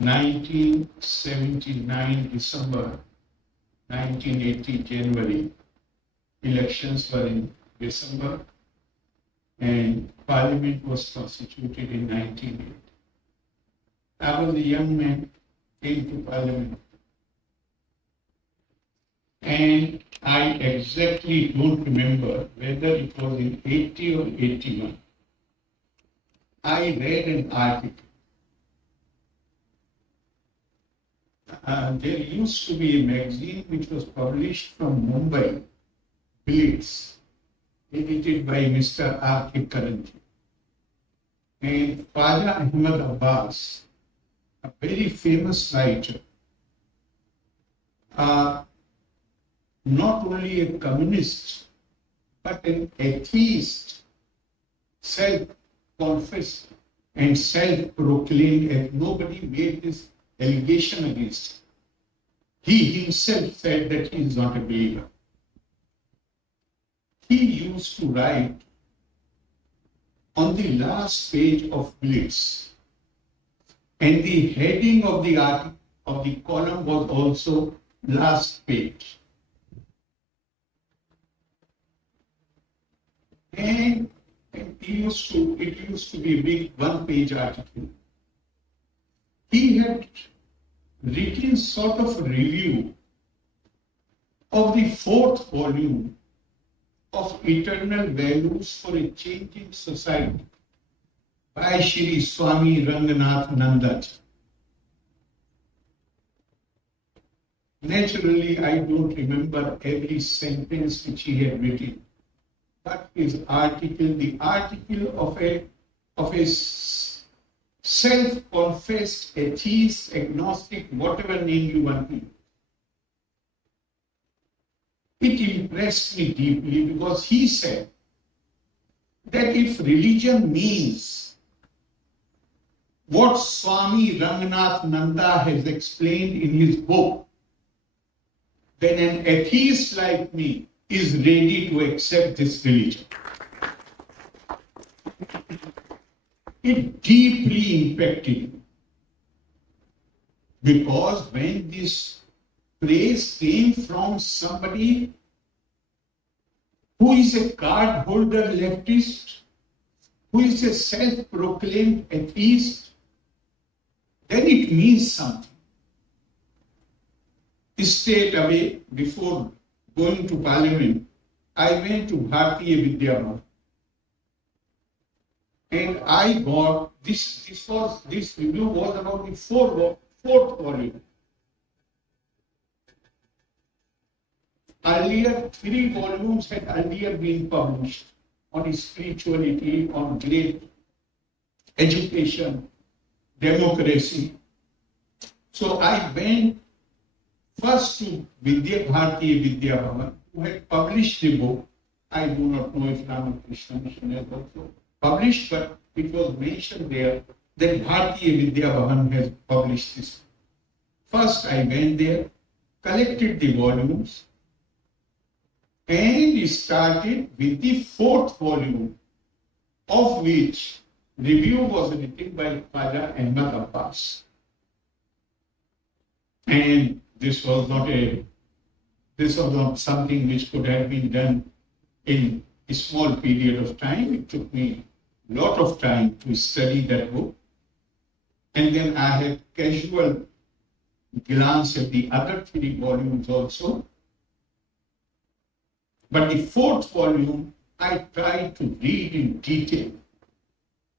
1979 December, 1980 January. Elections were in December and Parliament was constituted in 1980. I was a young man, came to Parliament. And I exactly don't remember whether it was in 80 or 81. I read an article. There used to be a magazine which was published from Mumbai, Blitz, edited by Mr. R.K. Karanji. And Father Ahmad Abbas, a very famous writer, not only a communist, but an atheist, self-confessed and self-proclaimed, and nobody made this allegation against him. He himself said that he is not a believer. He used to write on the last page of Blitz, and the heading of the article of the column was also last page. And it used to be a big one-page article. He had written sort of review of the 4th volume of Eternal Values for a Changing Society by Shri Swami Ranganath Nanda. Naturally, I don't remember every sentence which he had written, but his article, the article of a self-confessed atheist, agnostic, whatever name you want to use. It impressed me deeply because he said that if religion means what Swami Ranganath Nanda has explained in his book, then an atheist like me is ready to accept this religion. It deeply impacted me because when this praise came from somebody who is a card holder leftist, who is a self-proclaimed atheist, then it means something. Straight away, before going to Parliament, I went to Bharatiya Vidya Bhavan. And I got this review was about the 4th volume. Earlier, 3 volumes had earlier been published on spirituality, on great education, democracy. So I went first to Bharatiya Vidya Bhavan, who had published the book. I do not know if Ramakrishna Mission has also published, but it was mentioned there that Bharatiya Vidya Bhavan has published this. First, I went there, collected the volumes, and started with the 4th volume, of which review was written by Father Ahmad Abbas. And this was not something which could have been done in a small period of time. It took me a lot of time to study that book. And then I had casual glance at the other 3 volumes also. But the 4th volume, I tried to read in detail,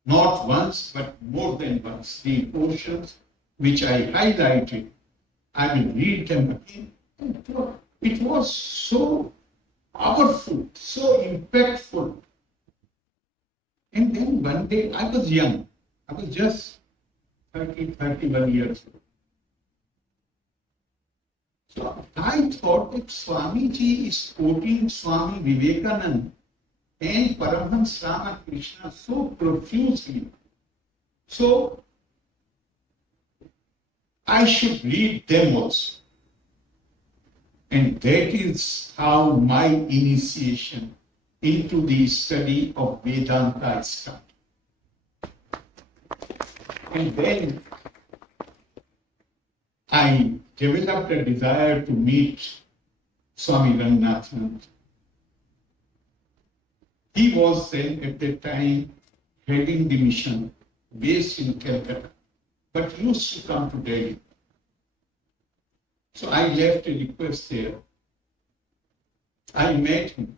not once, but more than once. The portions which I highlighted, I will read them again. It was so powerful, so impactful. And then one day, I was young. I was just 31 years old. So I thought that Swamiji is quoting Swami Vivekananda and Paramahansa Ramakrishna so profusely. So I should read them also. And that is how my initiation into the study of Vedanta started. And then I developed a desire to meet Swami Ranganathan. He was then at that time heading the mission based in Calcutta, but used to come to Delhi. So I left a request there. I met him.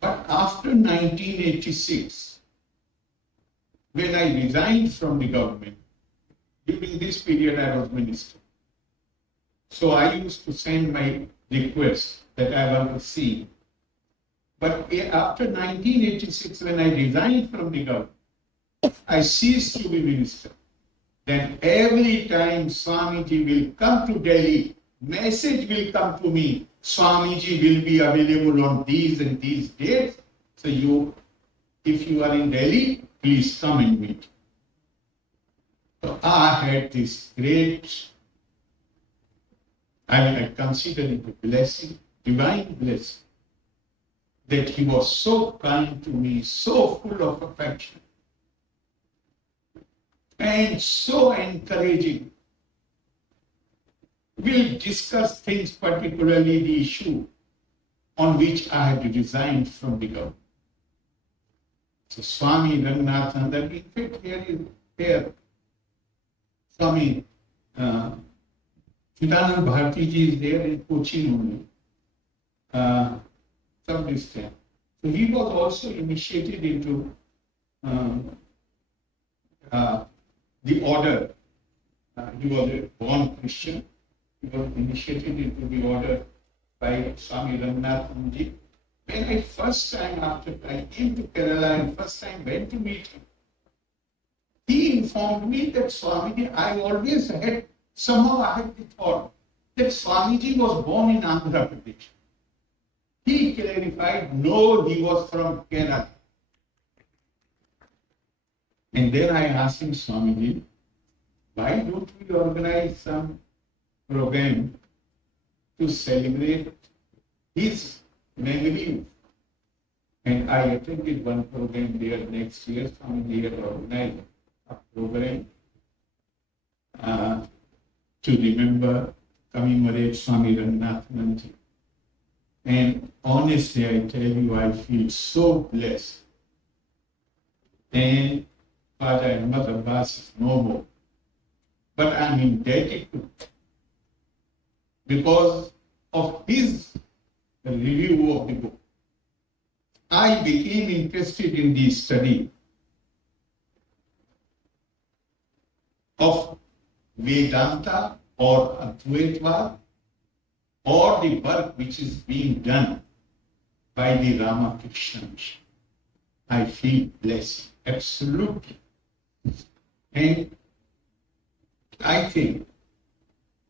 But after 1986, when I resigned from the government, during this period I was minister. So I used to send my request that I want to see him. But after 1986, when I resigned from the government, I ceased to be minister. Then every time Swamiji will come to Delhi, message will come to me, Swamiji will be available on these and these dates. So if you are in Delhi, please come and meet. So I had this great, I consider it a blessing, divine blessing, that he was so kind to me, so full of affection, and so encouraging. We'll discuss things, particularly the issue on which I had resigned from the government. So Swami Ranganathan, that in fact here, Swami Chidanand Bharti ji is there in Cochin only, some distance. So he was also initiated into the order. He was a born Christian. He was initiated into the order by Swami Ranganathan ji. When I first time after I came to Kerala and first time went to meet him, he informed me that Swamiji, I always had, somehow I had the thought that Swamiji was born in Andhra Pradesh. He clarified, no, he was from Kerala. And then I asked him, Swamiji, why don't we organize some program to celebrate his memory? And I attended one program there next year. Swamiji had organized a program to remember, commemorate Swami Ranganathan. And honestly, I tell you, I feel so blessed. And Father and Mother Abbas is no more. But I'm indebted to him because of his review of the book. I became interested in the study of Vedanta or Advaita or the work which is being done by the Ramakrishna Mission. I feel blessed, absolutely. And I think,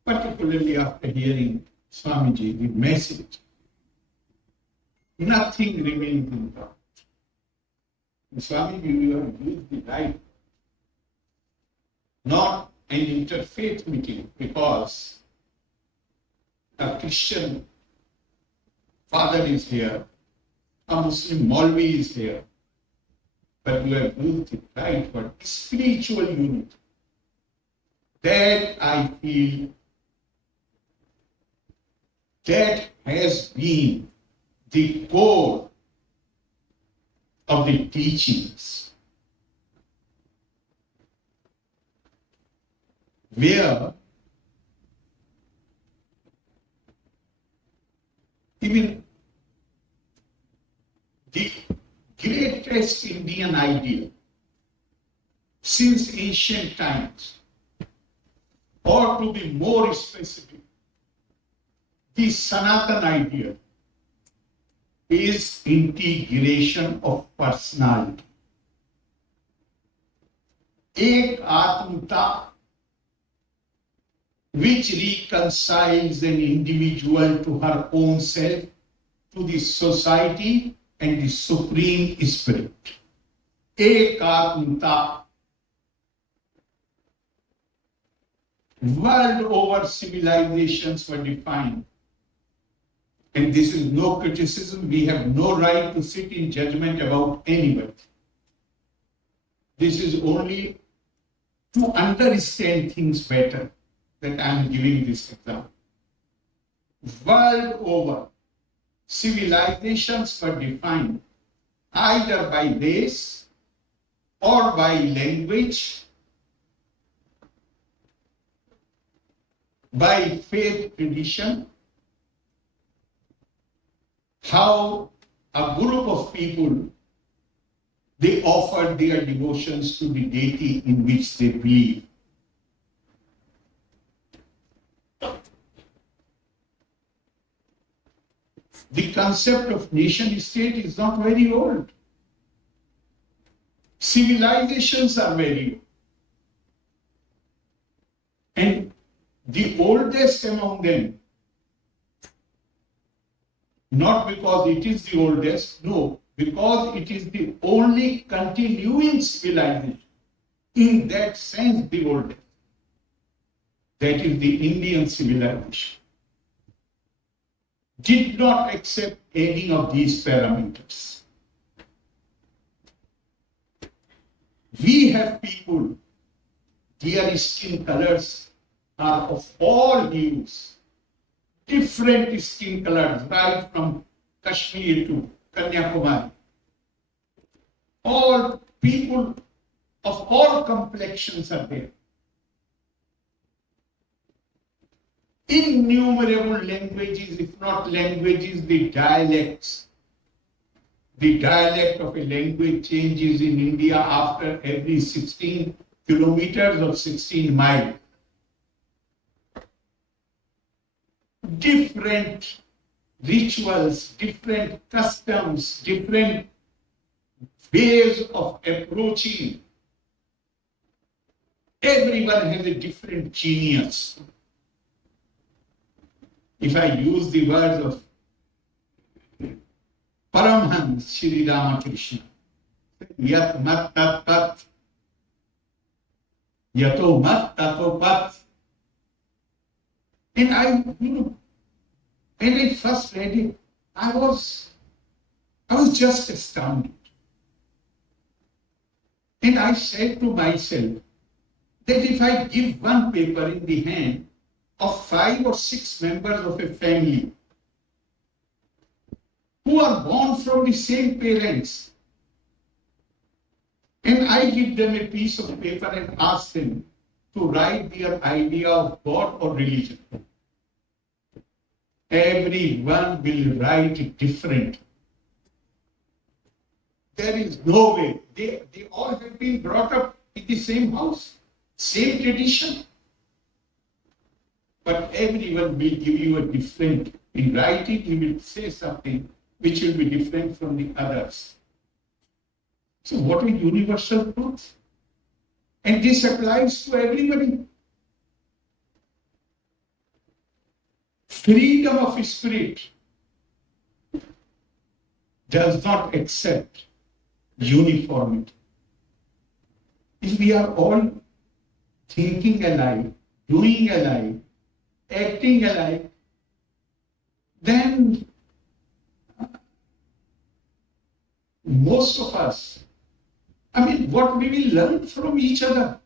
particularly after hearing Swamiji, the message, nothing remains in doubt. Swamiji, you have used the right, not an interfaith meeting, because a Christian father is here, a Muslim Maulvi is here, but you have used it right for spiritual unity. That I feel that has been the core of the teachings, where even the greatest Indian ideal since ancient times, or to be more specific, the Sanatan idea is integration of personality. Ek Atmata, which reconciles an individual to her own self, to the society and the supreme spirit. Ek Atmata. World over civilizations were defined. And this is no criticism. We have no right to sit in judgment about anybody. This is only to understand things better. that I am giving this example. World over, civilizations were defined either by race or by language, by faith tradition, how a group of people, they offered their devotions to the deity in which they believe. The concept of nation-state is not very old. Civilizations are very old. And the oldest among them, not because it is the oldest, no, because it is the only continuing civilization. In that sense, the oldest. That is the Indian civilization. Did not accept any of these parameters. We have people, their skin colors are of all hues, different skin colors, right from Kashmir to Kanyakumari. All people of all complexions are there. Innumerable languages, if not languages, the dialects. The dialect of a language changes in India after every 16 kilometers or 16 miles. Different rituals, different customs, different ways of approaching. Everyone has a different genius. If I use the words of Paramhans Shri Ramakrishna, Yat mat tat tat, Yato mat tato pat. And when I first read it, I was just astounded. And I said to myself that if I give one paper in the hand of 5 or 6 members of a family who are born from the same parents, and I give them a piece of paper and ask them to write their idea of God or religion, everyone will write different. There is no way. They all have been brought up in the same house, same tradition. But everyone will give you a different, in writing, he will say something which will be different from the others. So what is universal truth? And this applies to everybody. Freedom of spirit does not accept uniformity. If we are all thinking alike, doing alike, acting alike, then most of us, what we will learn from each other?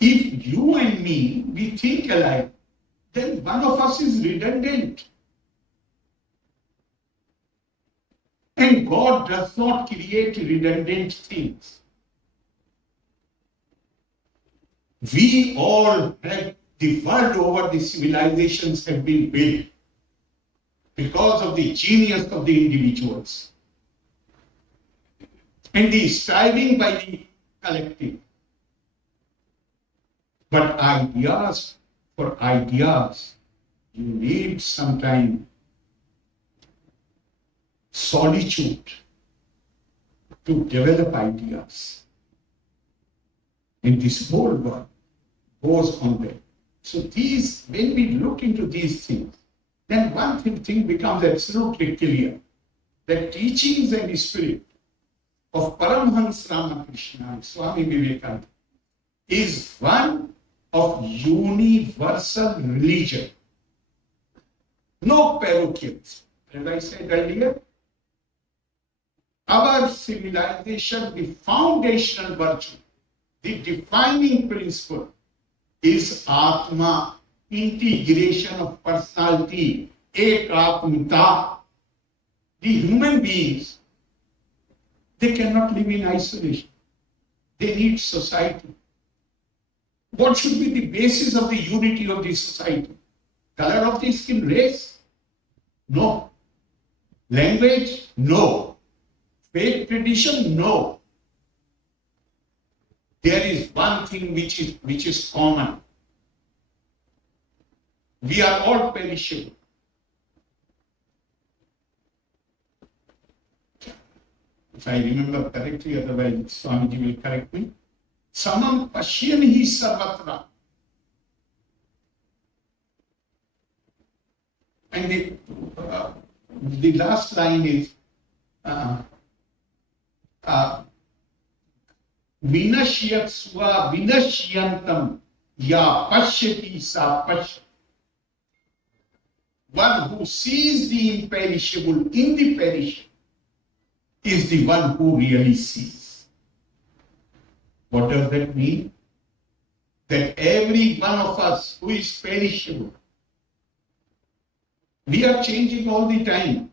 If you and me, we think alike, then one of us is redundant. And God does not create redundant things. We all have, the world over, the civilizations have been built because of the genius of the individuals and the striving by the collective. But for ideas, you need sometimes solitude to develop ideas. And this whole world goes on there. So when we look into these things, then one thing becomes absolutely clear, that teachings and spirit of Paramhans Ramakrishna and Swami Vivekananda is one of universal religion. No parochials. As I said earlier, our civilization, the foundational virtue, the defining principle is Atma, integration of personality, ekatmita. The human beings, they cannot live in isolation. They need society. What should be the basis of the unity of the society? Color of the skin, race? No. Language? No. Faith, tradition? No. There is one thing which is common. We are all perishable. If I remember correctly, otherwise Swamiji will correct me. Samam pashyamihi sarvatra. And the last line is vinashyat swa vinashyantam ya pashyati sa pashyati. One who sees the imperishable in the perishable is the one who really sees. What does that mean? That every one of us who is perishable, we are changing all the time.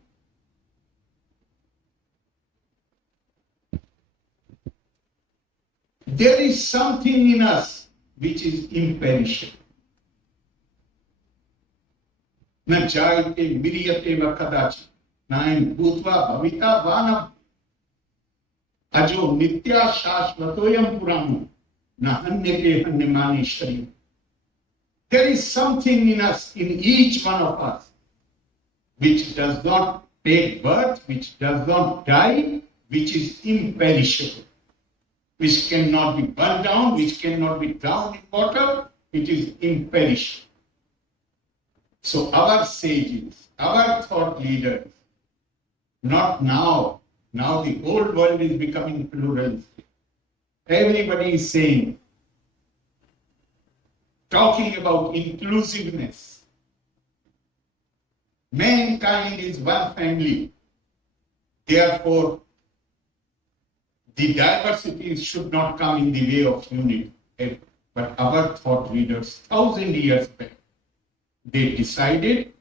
There is something in us which is imperishable. Na jayate miriyate va kadachi, naim bhutva bhavita vanam ajo nitya shashvatoyam puramu nahanyate hanyamani sharim. There is something in us, in each one of us, which does not take birth, which does not die, which is imperishable, which cannot be burned down, which cannot be drowned in water. It is imperishable. So our sages, our thought leaders, not now. Now the whole world is becoming pluralistic. Everybody is saying, talking about inclusiveness. Mankind is one family. Therefore, the diversities should not come in the way of unity. But our thought leaders, 1,000 years back, they decided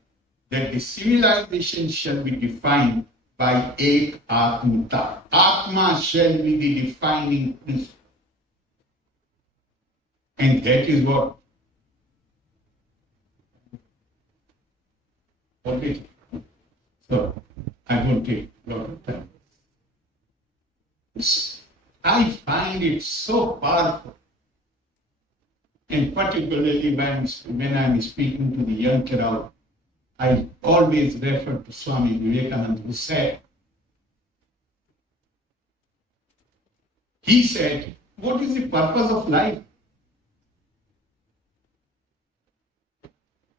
that the civilization shall be defined by Ek Atmata. Atma shall be the defining principle. And that is what? Okay. So, I won't take a lot of time. I find it so powerful. And particularly when I'm speaking to the young crowd, I always refer to Swami Vivekananda, who said, he said, what is the purpose of life?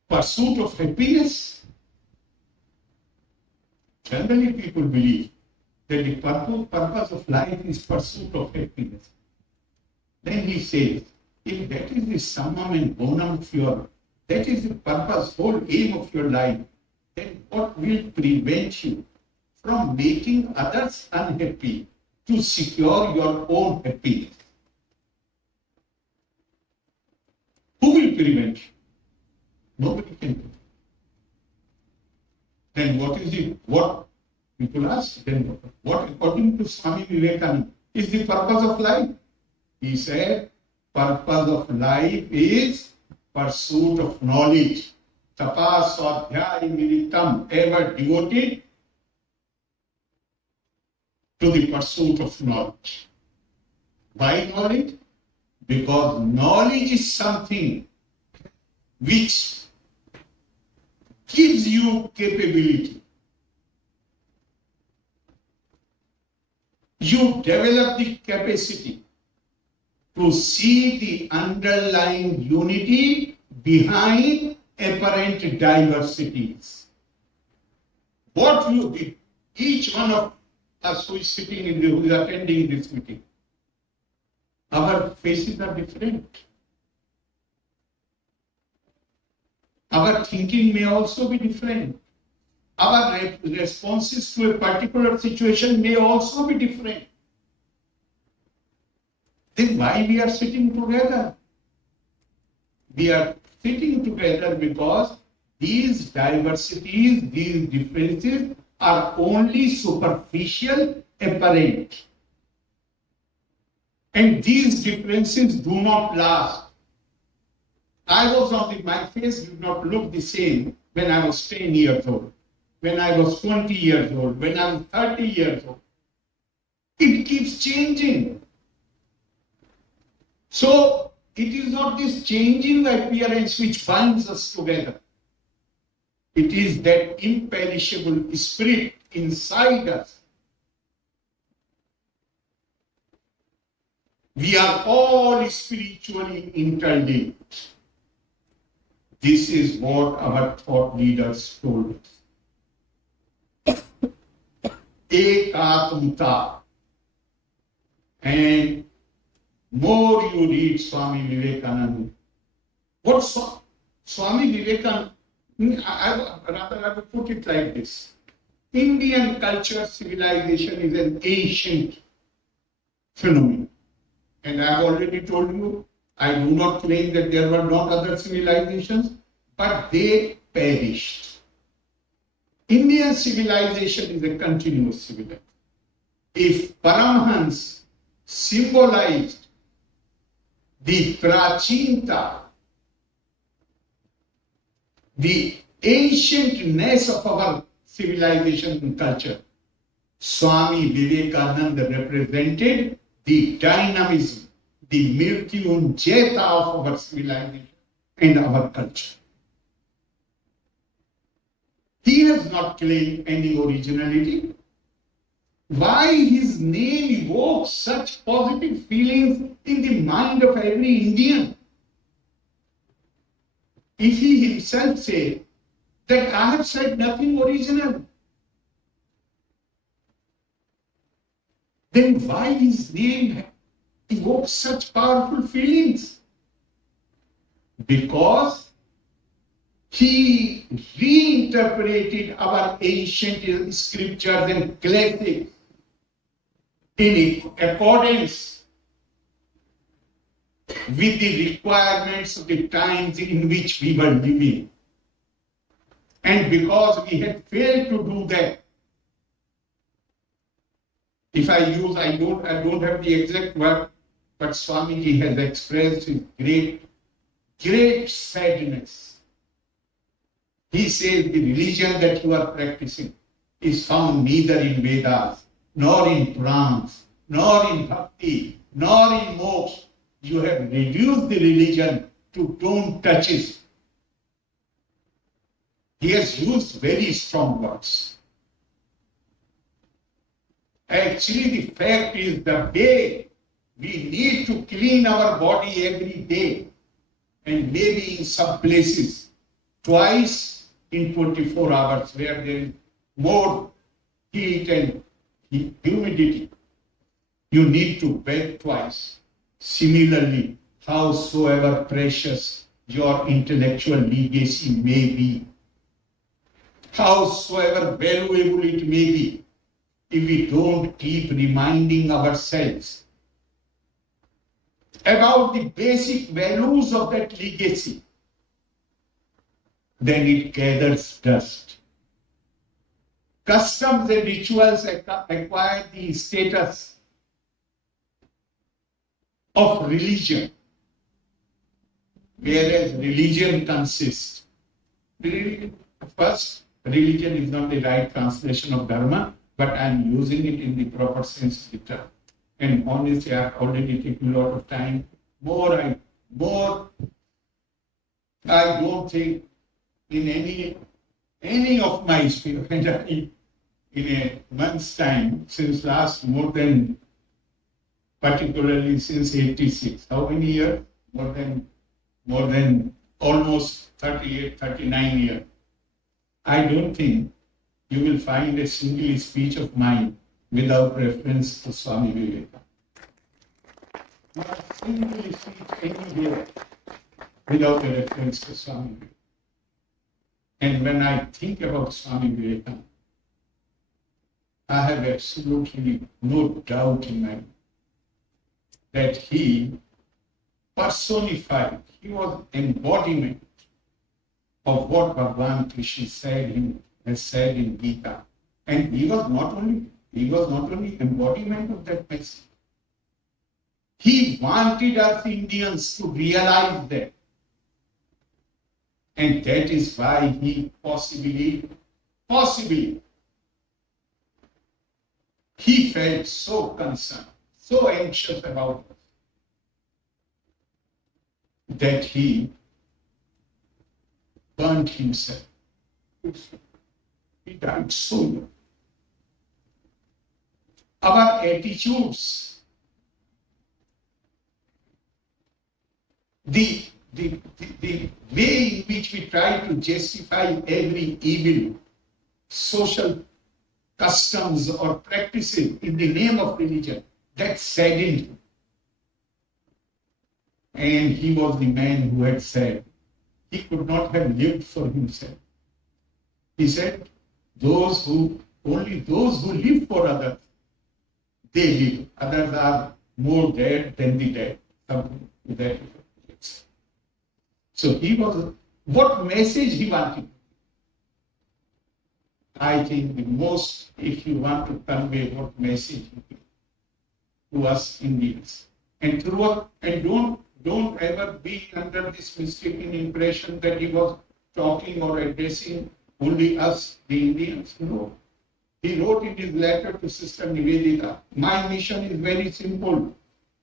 Pursuit of happiness? Generally people believe that the purpose of life is pursuit of happiness. Then he says, if that is the summum and bonum of your, that is the purpose, whole aim of your life, then what will prevent you from making others unhappy to secure your own happiness? Who will prevent you? Nobody can do it. Then what people ask, then what according to Swami Vivekananda is the purpose of life? He said, purpose of life is pursuit of knowledge. Tapas swadhyaya militam, ever devoted to the pursuit of knowledge. Why knowledge? Because knowledge is something which gives you capability. You develop the capacity to see the underlying unity behind apparent diversities. What you did, each one of us who is sitting in who is attending this meeting, our faces are different. Our thinking may also be different. our responses to a particular situation may also be different. Then why we are sitting together? We are sitting together because these diversities, these differences are only superficial, apparent. And these differences do not last. My face did not look the same when I was 10 years old, when I was 20 years old, when I was 30 years old. It keeps changing. So, it is not this changing appearance which binds us together. It is that imperishable spirit inside us. We are all spiritually interlinked. This is what our thought leaders told us. Ekatmata. And more you read Swami Vivekananda. What Swami Vivekananda, I would put it like this. Indian culture civilization is an ancient phenomenon. And I have already told you, I do not claim that there were not other civilizations, but they perished. Indian civilization is a continuous civilization. If Paramhans symbolized the prachinta, the ancientness of our civilization and culture, Swami Vivekananda represented the dynamism, the Mrityunjayata of our civilization and our culture. He has not claimed any originality. Why his name evokes such positive feelings in the mind of every Indian? If he himself said that I have said nothing original, then why his name evokes such powerful feelings? Because he reinterpreted our ancient scriptures and classics in accordance with the requirements of the times in which we were living. And because we had failed to do that, if I don't have the exact word, but Swamiji has expressed his great sadness. He says the religion that you are practicing is found neither in Vedas, nor in Purans, nor in Bhakti, nor in Moksha. You have reduced the religion to don't touch it. He has used very strong words. Actually, the fact is the way we need to clean our body every day, and maybe in some places twice in 24 hours where there is more heat and humidity. You need to bathe twice. Similarly, howsoever precious your intellectual legacy may be, howsoever valuable it may be, if we don't keep reminding ourselves about the basic values of that legacy, then it gathers dust. Customs and rituals acquire the status of religion, whereas religion consists. First, religion is not the right translation of dharma, but I am using it in the proper sense of the term. And honestly, I have already taken a lot of time. I don't think in any of my experience in a month's time, since last more than, particularly since 86, how many years? More than almost 38, 39 years. I don't think you will find a single speech of mine without reference to Swami Vivekananda. Not a single speech anywhere without a reference to Swami Vivekananda. And when I think about Swami Vivekananda, I have absolutely no doubt in my mind that he personified, he was embodiment of what Bhagavan Krishna has said in Gita. And he was not only embodiment of that message. He wanted us Indians to realize that. And that is why he possibly, he felt so concerned, so anxious about us, that he burned himself. He died so young. Our attitudes, the way in which we try to justify every evil social customs or practices in the name of religion, that saddened him. And he was the man who had said he could not have lived for himself. He said, only those who live for others, they live. Others are more dead than the dead. Something to that effect. So what message he wanted? I think the most, if you want to convey what message to us Indians, and don't ever be under this mistaken impression that he was talking or addressing only us, the Indians. No. He wrote in his letter to Sister Nivedita, my mission is very simple.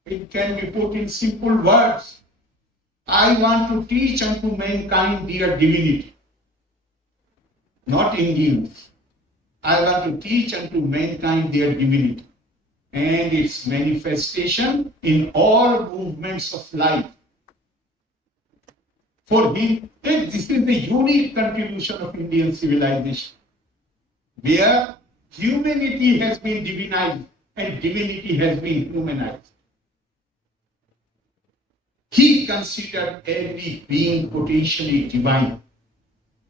It can be put in simple words. I want to teach unto mankind their divinity. Not Indians. I want to teach unto mankind their divinity and its manifestation in all movements of life. For him, this is the unique contribution of Indian civilization, where humanity has been divinized and divinity has been humanized. He considered every being potentially divine.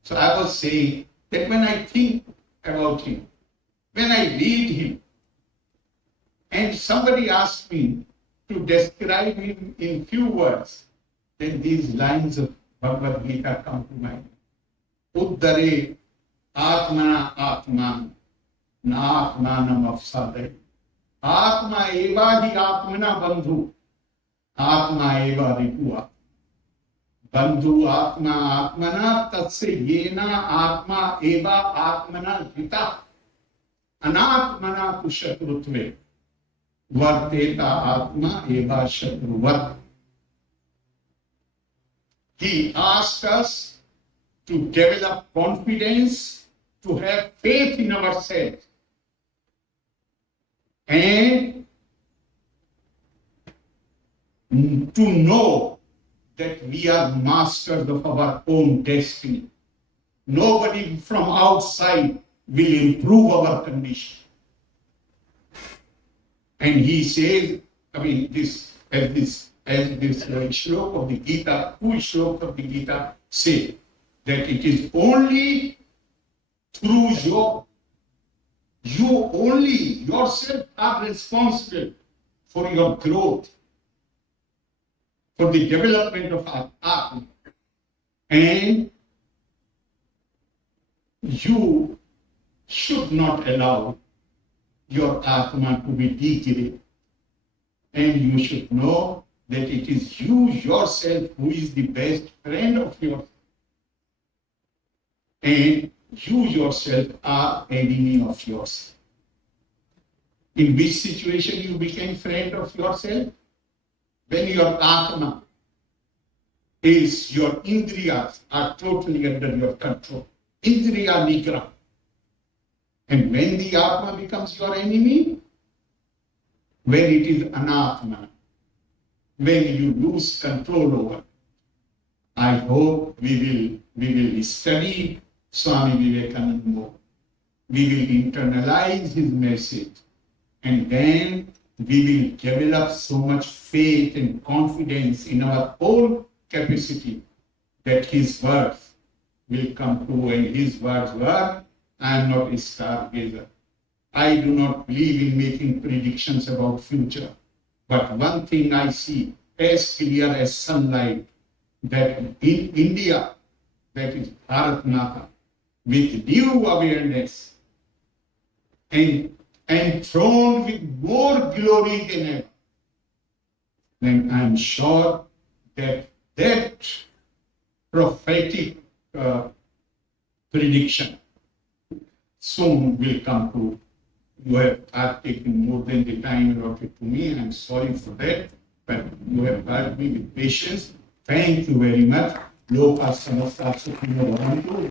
So I was saying that when I think about him, when I read him, and somebody asked me to describe him in few words, then these lines of Bhagavad Gita come to mind. Uddare atmana atman na atmanam afsadai. Atma eva hi atmana bandhu. Atma eva ripua. Bandhu atma atmana tatse yena atma eva atmana hita. Anatmana kushatrutve. Varteta atma eva shatruvat. He asked us to develop confidence, to have faith in ourselves, and to know that we are masters of our own destiny. Nobody from outside will improve our condition. And he says, as this shlok of the Gita, two shlokas of the Gita say that it is only through you only yourself are responsible for your growth, for the development of Atma. And you should not allow your Atma to be degraded. And you should know that it is you yourself who is the best friend of yourself. And you yourself are enemy of yourself. In which situation you became friend of yourself? When your Atma is, your Indriyas are totally under your control. Indriya Nigra. And when the Atma becomes your enemy? When it is Anatma. When you lose control over. I hope we will study Swami Vivekananda more. We will internalize his message, and then we will develop so much faith and confidence in our own capacity that his words will come true. And his words were, I am not a stargazer. I do not believe in making predictions about future. But one thing I see as clear as sunlight, that in India, that is Bharat Mata, with due awareness and enthroned with more glory than ever, then I am sure that that prophetic prediction soon will come true. You have taken more than the time allotted to me. I am sorry for that, but you have heard me with patience. Thank you very much. Loka samasta sukhino bhavantu.